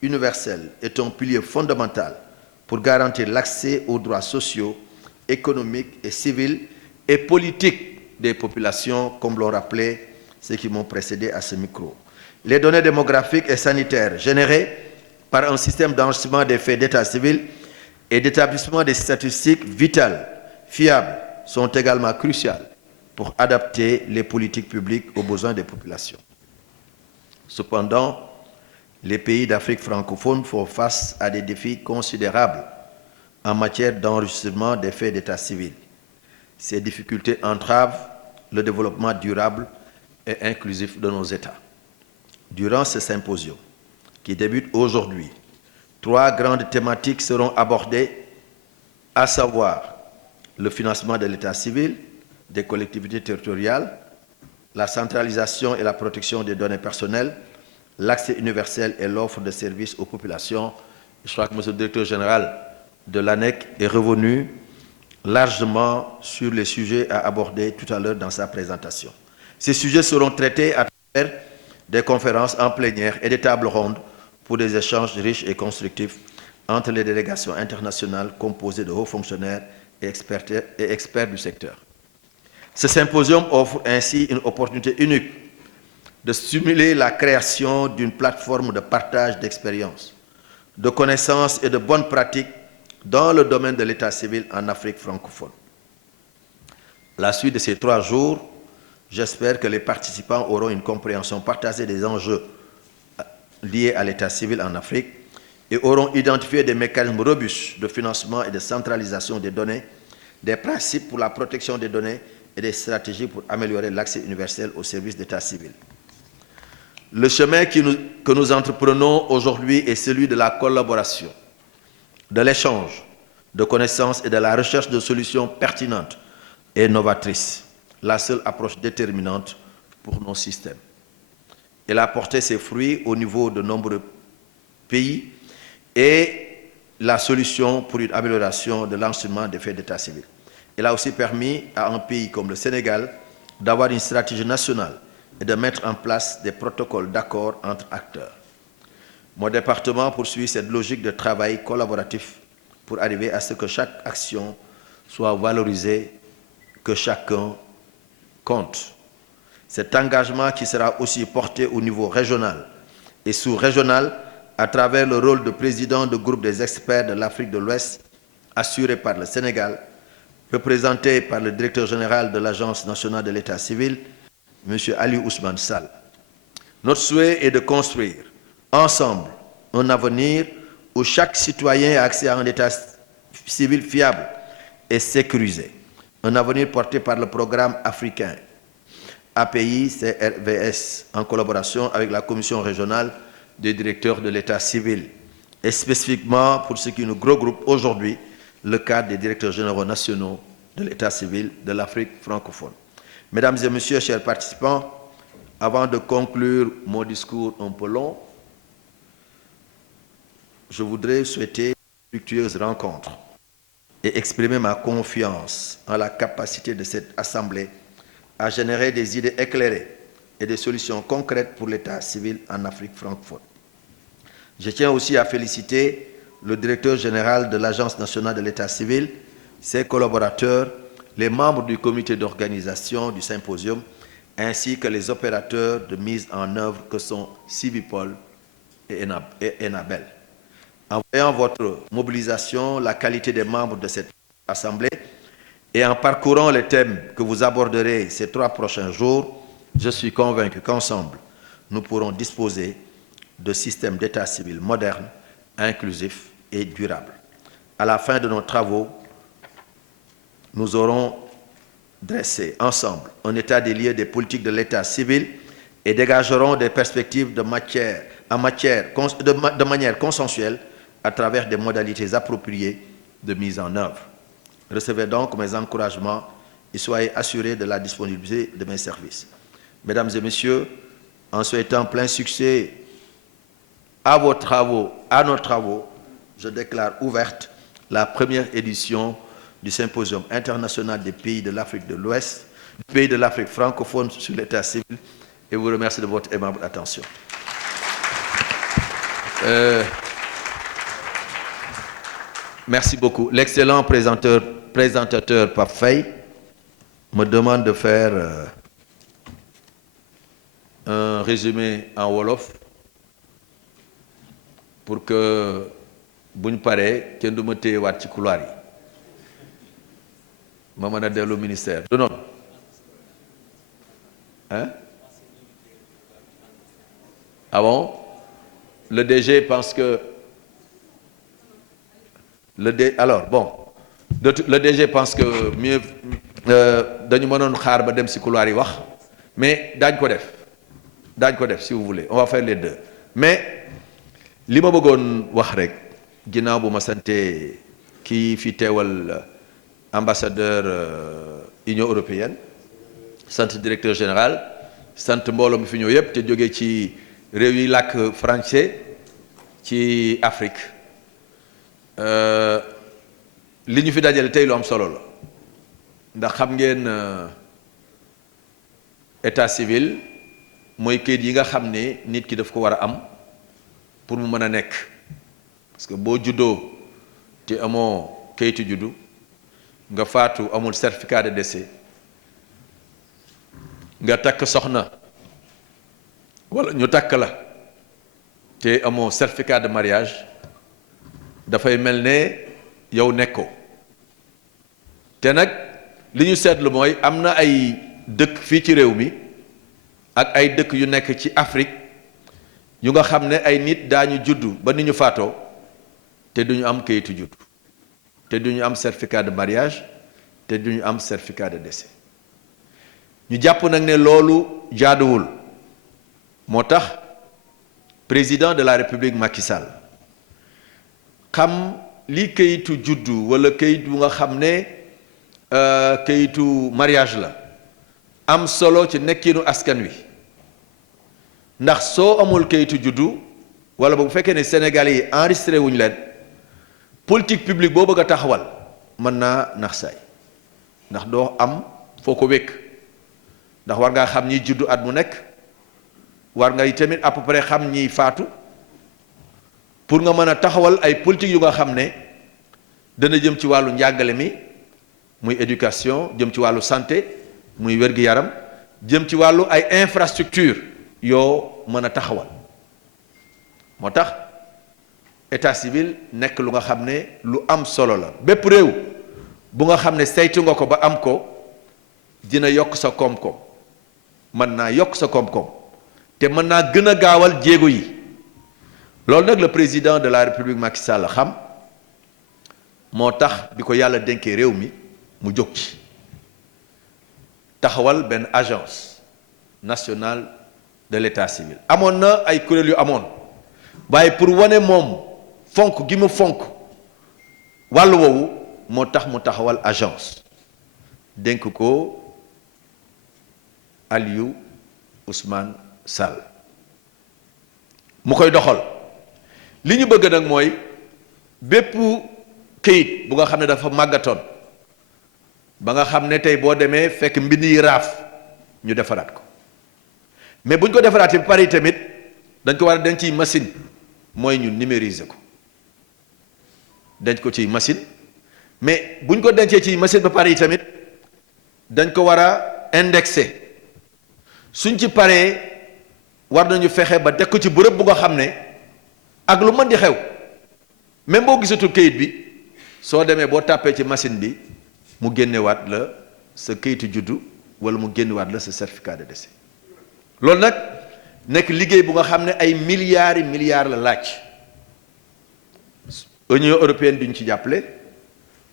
universel est un pilier fondamental pour garantir l'accès aux droits sociaux, économiques et civils et politiques des populations, comme l'ont rappelé ceux qui m'ont précédé à ce micro. Les données démographiques et sanitaires générées par un système d'enregistrement des faits d'état civil et d'établissement des statistiques vitales, fiables, sont également cruciales pour adapter les politiques publiques aux besoins des populations. Cependant, les pays d'Afrique francophone font face à des défis considérables en matière d'enregistrement des faits d'état civil. Ces difficultés entravent le développement durable et inclusif de nos États. Durant ce symposium, qui débute aujourd'hui, 3 grandes thématiques seront abordées, à savoir le financement de l'état civil, des collectivités territoriales, la centralisation et la protection des données personnelles, l'accès universel et l'offre de services aux populations. Je crois que M. le directeur général de l'ANEC est revenu largement sur les sujets à aborder tout à l'heure dans sa présentation. Ces sujets seront traités à travers des conférences en plénière et des tables rondes pour des échanges riches et constructifs entre les délégations internationales composées de hauts fonctionnaires et experts du secteur. Ce symposium offre ainsi une opportunité unique de stimuler la création d'une plateforme de partage d'expériences, de connaissances et de bonnes pratiques dans le domaine de l'état civil en Afrique francophone. À la suite de ces 3 jours, j'espère que les participants auront une compréhension partagée des enjeux liés à l'état civil en Afrique et auront identifié des mécanismes robustes de financement et de centralisation des données, des principes pour la protection des données et des stratégies pour améliorer l'accès universel aux services d'état civil. Le chemin que nous entreprenons aujourd'hui est celui de la collaboration, de l'échange de connaissances et de la recherche de solutions pertinentes et novatrices, la seule approche déterminante pour nos systèmes. Elle a porté ses fruits au niveau de nombreux pays et la solution pour une amélioration de l'enseignement des faits d'état civil. Elle a aussi permis à un pays comme le Sénégal d'avoir une stratégie nationale et de mettre en place des protocoles d'accord entre acteurs. Mon département poursuit cette logique de travail collaboratif pour arriver à ce que chaque action soit valorisée, que chacun compte. Cet engagement qui sera aussi porté au niveau régional et sous-régional à travers le rôle de président du groupe des experts de l'Afrique de l'Ouest assuré par le Sénégal, représenté par le directeur général de l'Agence nationale de l'état civil, M. Ali Ousmane Sall. Notre souhait est de construire ensemble un avenir où chaque citoyen a accès à un état civil fiable et sécurisé. Un avenir porté par le programme africain API-CRVS en collaboration avec la commission régionale des directeurs de l'état civil et spécifiquement pour ce qui nous regroupe aujourd'hui le cadre des directeurs généraux nationaux de l'état civil de l'Afrique francophone. Mesdames et messieurs, chers participants, avant de conclure mon discours un peu long, je voudrais souhaiter une fructueuse rencontre et exprimer ma confiance en la capacité de cette Assemblée à générer des idées éclairées et des solutions concrètes pour l'état civil en Afrique francophone. Je tiens aussi à féliciter le directeur général de l'Agence nationale de l'état civil, ses collaborateurs, les membres du comité d'organisation du symposium, ainsi que les opérateurs de mise en œuvre que sont Civipol et Enabel. En voyant votre mobilisation, la qualité des membres de cette Assemblée et en parcourant les thèmes que vous aborderez ces 3 prochains jours, je suis convaincu qu'ensemble, nous pourrons disposer de systèmes d'état civil modernes, inclusifs et durables. À la fin de nos travaux, nous aurons dressé ensemble un état des lieux des politiques de l'état civil et dégagerons des perspectives de manière consensuelle à travers des modalités appropriées de mise en œuvre. Recevez donc mes encouragements et soyez assurés de la disponibilité de mes services. Mesdames et messieurs, en souhaitant plein succès à vos travaux, à nos travaux, je déclare ouverte la première édition du Symposium international des pays de l'Afrique de l'Ouest, du pays de l'Afrique francophone sur l'état civil, et vous remercie de votre aimable attention. Merci beaucoup. L'excellent présentateur Pape Faye me demande de faire un résumé en Wolof pour que buñ paree kenn du ma téyewaat ci couloir yi ma mën a dellu ministère du noonu hein? Ah bon? Le DG pense que alors bon le DG pense que mieux dañu mënoon xaar ba dem ci couloir yi wax mais daañ ko def si vous voulez on va faire les deux mais li ma bëggoon wax rek ginnaaw bu ma sante kii fi teewal ambassadeur Union européenne sant directeur général sant mbooloo mi fi ñëw yépp te jógee ci réew yi làkk français ci Afrique li ñu fi dajale tey lu am solo la ndax xam ngeen état civil mooy kayit yi nga xam ne nit ki daf ko war a am pour mu mën a nekk parce que boo juddoo te amoo kayitu juddu nga faatu amul certificat de décès nga takk soxna wala ñu takk la te amoo certificat de mariage dafay mel ne yow nekkoo te nag li ñu seetlu mooy am na ay dëkk fii ci réew mi ak ay dëkk yu nekk ci Afrique yu nga xam ne ay nit daañu juddu ba ni ñu faatoo te duñu am kayitu juddu te duñu am certificat de mariage te duñu am certificat de décès ñu jàpp nag ne loolu jaaduwul moo tax président de la République Macky Sall xam li kayitu juddu wala kayit bu nga xam ne kayitu mariage la am solo ci nekkinu askan wi ndax soo amul kayitu juddu wala bu fekkee ne Sénégalais yi enregistré wuñu leen politique publique boo bëgg a taxawal mën naa nax saay ndax doo am foo ko wékk ndax war ngaa xam ñiy juddu at mu nekk war ngay tamit à peu près xam ñiy faatu pour nga mën a taxawal ay politique yu nga xam ne dana jëm ci wàllu njàngale mi muy éducation jëm ci wàllu santé muy wér-gi-yaram jëm ci wàllu ay infrastructure yoo mën a taxawal moo tax état civil nekk lu nga xam ne lu am solo la bépp réew bu nga xam ne saytu nga ko ba am ko dina yokk sa koom-koom mën naa yokk sa koom-koom te mën naa gën a gaawal jéego yi loolu nag le président de la République Macky Sall xam moo tax bi ko yàlla dénkee réew mi mu jóg ci taxawal benn agence nationale de l'état civil amoon na ay kuréel yu amoon waaye pour wane moom fonk gi mu fonk wàllu woowu moo tax mu taxawal agence dénk ko Aliou Ousmane Sall mu koy doxal li ñu bëgg nag mooy bépp këyit bu nga xam ne dafa màggatoon ba nga xam ne tey boo demee fekk mbind yi raaf ñu defaraat ko mais bu ñu ko defaraatee ba pare tamit dañ ko war a denc ci machine mooy ñu numériser ko denc ko ci machine mais bu ñu ko dencee ci machine ba pare tamit dañ ko war a indexer suñ ci paree war nañu fexe ba teg ko ci bërëb bu nga xam ne ak lu mën di xew même boo gisatul kayit bi soo demee boo tàppee ci machine bi mu génnewaat la sa kayitu juddu wala mu génnewaat la sa certificat de décès loolu nag nekk liggéey bu nga xam ne ay milliards yi milliards la laaj Union européenne duñ ci jàppale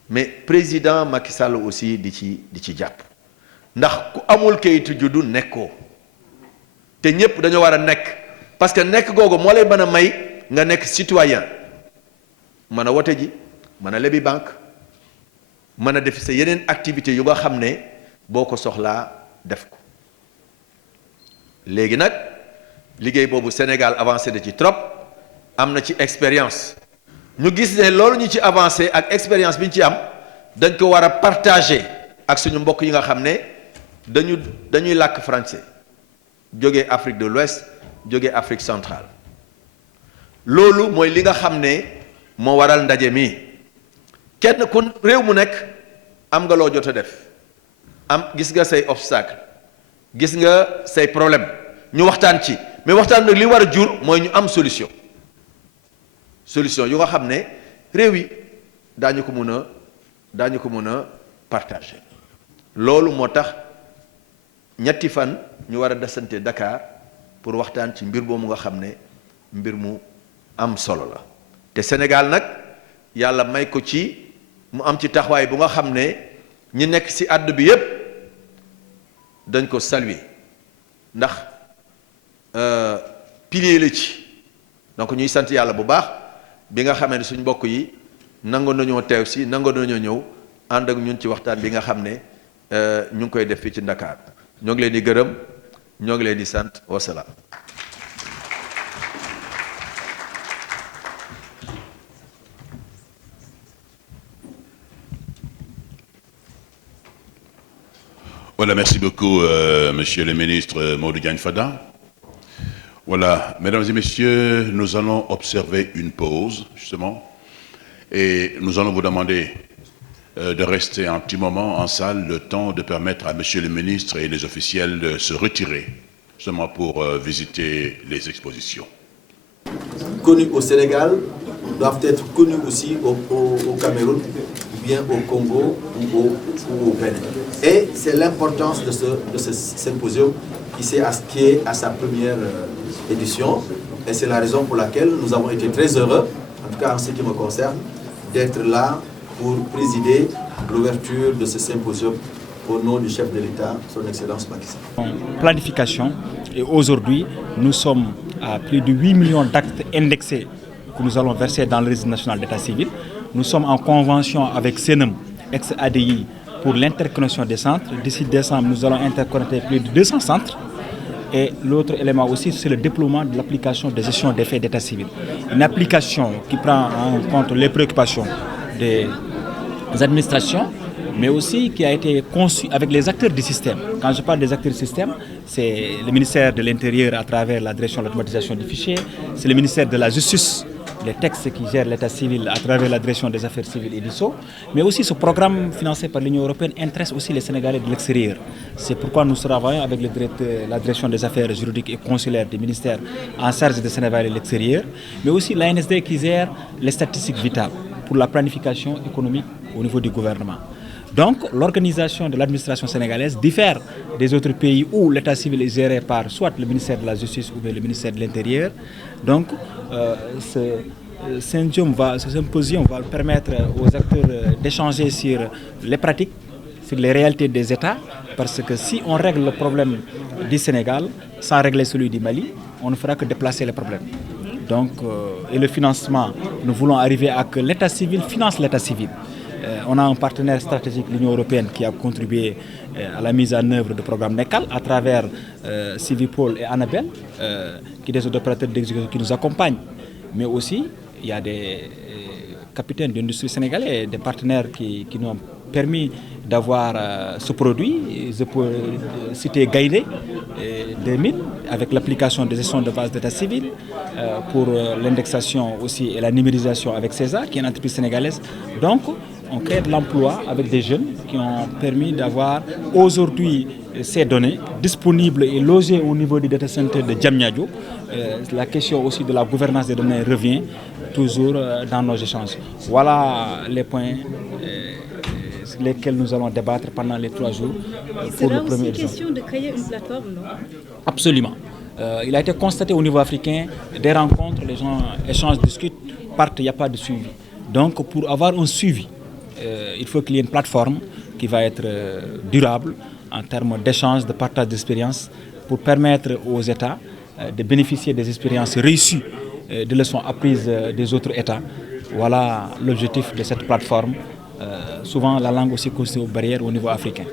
mais président Macky Sall aussi di ci jàpp ndax ku amul kayitu juddu nekkoo te ñépp dañoo war a nekk parce que nekk googu moo lay mën a may nga nekk citoyen mën a wote ji mën a lebi banque mën a def sa yeneen activité yu nga xam ne boo ko soxlaa def ko léegi nag liggéey boobu Sénégal avancé na ci trop am na ci expérience ñu gis ne loolu ñu ci avancé ak expérience bi ñu ci am dañ ko war a partager ak suñu mbokk yi nga xam ne dañuy làkk français jógee Afrique de l'Ouest jógee Afrique centrale loolu mooy li nga xam ne moo waral ndaje mi kenn ku réew mu nekk am nga loo jot a def am gis nga say obstacle gis nga say problème ñu waxtaan ci mais waxtaan nag li war a jur mooy ñu am solution yu nga xam ne réew yi daañu ko mën a partager loolu moo tax ñetti fan ñu war a desante Dakar pour waxtaan ci mbir boobu nga xam ne mbir mu am solo la te Sénégal nag yàlla may ko ci mu am ci taxawaay bu nga xam ne ñi nekk ci àdduna bi yépp dañ ko saluer ndax pilier la ci donc ñuy sant yàlla bu baax bi nga xamee ne suñ mbokk yi nangoon nañoo teew si nangoon nañoo ñëw ànd ak ñun ci waxtaan bi nga xam ne ñu ngi koy def fii ci Dakar ñoo ngi leen di gërëm ñoo ngi leen di sant wasalaam. Voilà, merci beaucoup, monsieur le ministre Mamadou Diagne Fada. Voilà, mesdames et messieurs, nous allons observer une pause, justement, et nous allons vous demander de rester un petit moment en salle, le temps de permettre à monsieur le ministre et les officiels de se retirer, justement pour visiter les expositions. Connus au Sénégal doivent être connus aussi au Cameroun, ou bien au Congo ou au Bénin. Et c'est l'importance de ce symposium qui est à sa première édition. Et c'est la raison pour laquelle nous avons été très heureux, en tout cas en ce qui me concerne, d'être là pour présider l'ouverture de ce symposium au nom du chef de l'État, son Excellence Macky Sall. Planification, et aujourd'hui, nous sommes à plus de 8 millions d'actes indexés que nous allons verser dans le registre national d'état civil. Nous sommes en convention avec CNM, ex-ADI, pour l'interconnexion des centres. D'ici décembre, nous allons interconnecter plus de 200 centres. Et l'autre élément aussi, c'est le déploiement de l'application de gestion des faits d'état civil. Une application qui prend en compte les préoccupations des administrations, mais aussi qui a été conçue avec les acteurs du système. Quand je parle des acteurs du système, c'est le ministère de l'Intérieur à travers la direction de l'automatisation du fichier, c'est le ministère de la Justice, les textes qui gèrent l'état civil à travers la direction des affaires civiles et du SO, mais aussi ce programme financé par l'Union européenne intéresse aussi les Sénégalais de l'extérieur. C'est pourquoi nous travaillons avec la direction des affaires juridiques et consulaires du ministère en charge des Sénégalais de l'extérieur, mais aussi l'ANSD qui gère les statistiques vitales pour la planification économique au niveau du gouvernement. Donc, l'organisation de l'administration sénégalaise diffère des autres pays où l'état civil est géré par soit le ministère de la Justice ou bien le ministère de l'Intérieur. Donc, ce symposium va permettre aux acteurs d'échanger sur les pratiques, sur les réalités des États, parce que si on règle le problème du Sénégal sans régler celui du Mali, on ne fera que déplacer les problèmes. Donc, et le financement, nous voulons arriver à que l'état civil finance l'état civil. On a un partenaire stratégique, l'Union européenne, qui a contribué à la mise en œuvre du programme NECAL à travers Civipol et Annabelle, qui sont des opérateurs d'exécution qui nous accompagnent. Mais aussi, il y a des capitaines d'industrie sénégalais, des partenaires qui nous ont permis d'avoir ce produit. Je peux citer Gaïdé 2000 avec l'application des gestions de base d'état civil pour l'indexation aussi et la numérisation avec César, qui est une entreprise sénégalaise. Donc, on crée de l'emploi avec des jeunes qui ont permis d'avoir aujourd'hui ces données disponibles et logées au niveau du data center de Diamniadio. La question aussi de la gouvernance des données revient toujours dans nos échanges. Voilà les points sur lesquels nous allons débattre pendant les 3 jours pour le premier examen. Question de créer une plateforme, non? Absolument. Il a été constaté au niveau africain, des rencontres, les gens échangent, discutent, partent, il n'y a pas de suivi. Donc pour avoir un suivi, il faut qu'il y ait une plateforme qui va être durable en termes d'échange, de partage d'expériences pour permettre aux États de bénéficier des expériences réussies, des leçons apprises des autres États. Voilà l'objectif de cette plateforme. Souvent, la langue aussi constitue une barrière au niveau africain.